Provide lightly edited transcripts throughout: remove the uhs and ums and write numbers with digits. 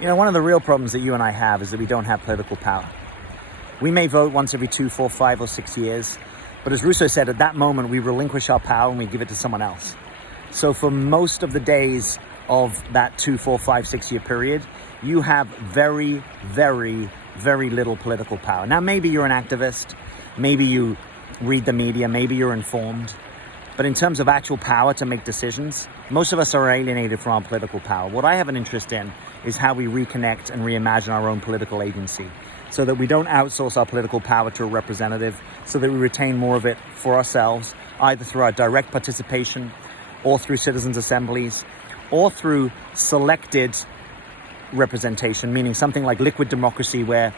You know, one of the real problems that you and I have is that we don't have political power. We may vote once every 2, 4, 5, or 6 years, but as Rousseau said, at that moment we relinquish our power and we give it to someone else. So for most of the days of that 2, 4, 5, 6 year period, you have very, very, very little political power. Now, maybe you're an activist, maybe you read the media, maybe you're informed, but in terms of actual power to make decisions, most of us are alienated from our political power. What I have an interest in is how we reconnect and reimagine our own political agency so that we don't outsource our political power to a representative, so that we retain more of it for ourselves, either through our direct participation or through citizens' assemblies or through selected representation, meaning something like liquid democracy where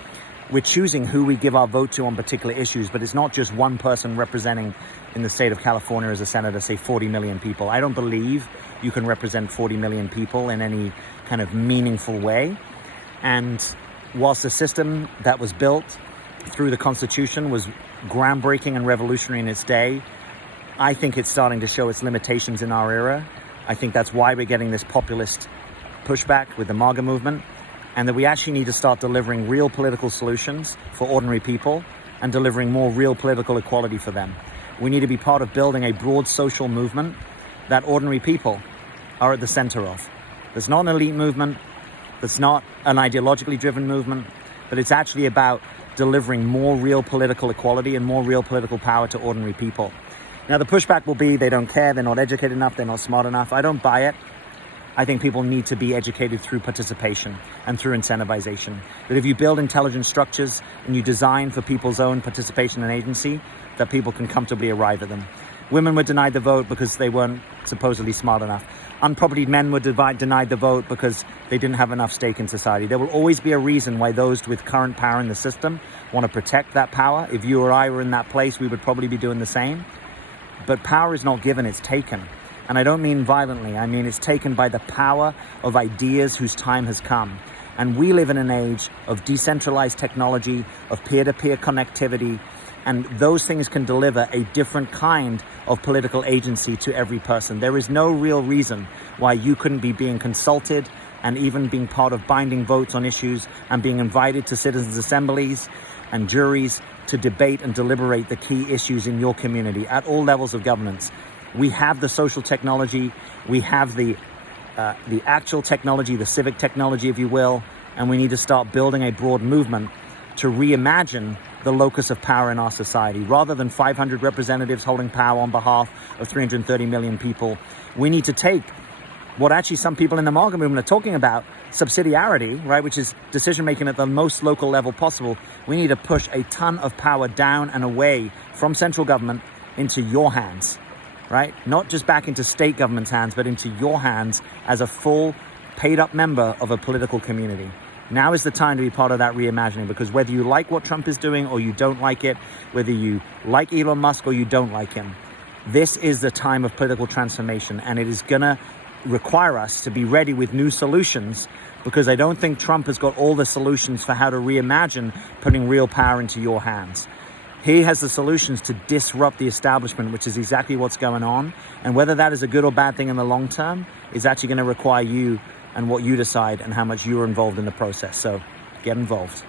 we're choosing who we give our vote to on particular issues, but it's not just one person representing in the state of California as a senator, say 40 million people. I don't believe you can represent 40 million people in any kind of meaningful way. And whilst the system that was built through the Constitution was groundbreaking and revolutionary in its day, I think it's starting to show its limitations in our era. I think that's why we're getting this populist pushback with the MAGA movement, and that we actually need to start delivering real political solutions for ordinary people and delivering more real political equality for them. We need to be part of building a broad social movement that ordinary people are at the center of. There's not an elite movement, that's not an ideologically driven movement, but it's actually about delivering more real political equality and more real political power to ordinary people. Now, the pushback will be they don't care, they're not educated enough, they're not smart enough. I don't buy it. I think people need to be educated through participation and through incentivization. That if you build intelligent structures and you design for people's own participation and agency, that people can comfortably arrive at them. Women were denied the vote because they weren't supposedly smart enough. Unpropertied men were denied the vote because they didn't have enough stake in society. There will always be a reason why those with current power in the system want to protect that power. If you or I were in that place, we would probably be doing the same. But power is not given, it's taken. And I don't mean violently, I mean it's taken by the power of ideas whose time has come. And we live in an age of decentralized technology, of peer-to-peer connectivity, and those things can deliver a different kind of political agency to every person. There is no real reason why you couldn't be being consulted and even being part of binding votes on issues and being invited to citizens' assemblies and juries to debate and deliberate the key issues in your community at all levels of governance. We have the social technology, we have the actual technology, the civic technology, if you will, and we need to start building a broad movement to reimagine the locus of power in our society. Rather than 500 representatives holding power on behalf of 330 million people, we need to take what actually some people in the MAGA movement are talking about, subsidiarity, right, which is decision-making at the most local level possible. We need to push a ton of power down and away from central government into your hands. Right? Not just back into state government's hands, but into your hands as a full, paid-up member of a political community. Now is the time to be part of that reimagining, because whether you like what Trump is doing or you don't like it, whether you like Elon Musk or you don't like him, this is the time of political transformation, and it is going to require us to be ready with new solutions, because I don't think Trump has got all the solutions for how to reimagine putting real power into your hands. He has the solutions to disrupt the establishment, which is exactly what's going on. And whether that is a good or bad thing in the long term is actually going to require you and what you decide and how much you're involved in the process. So get involved.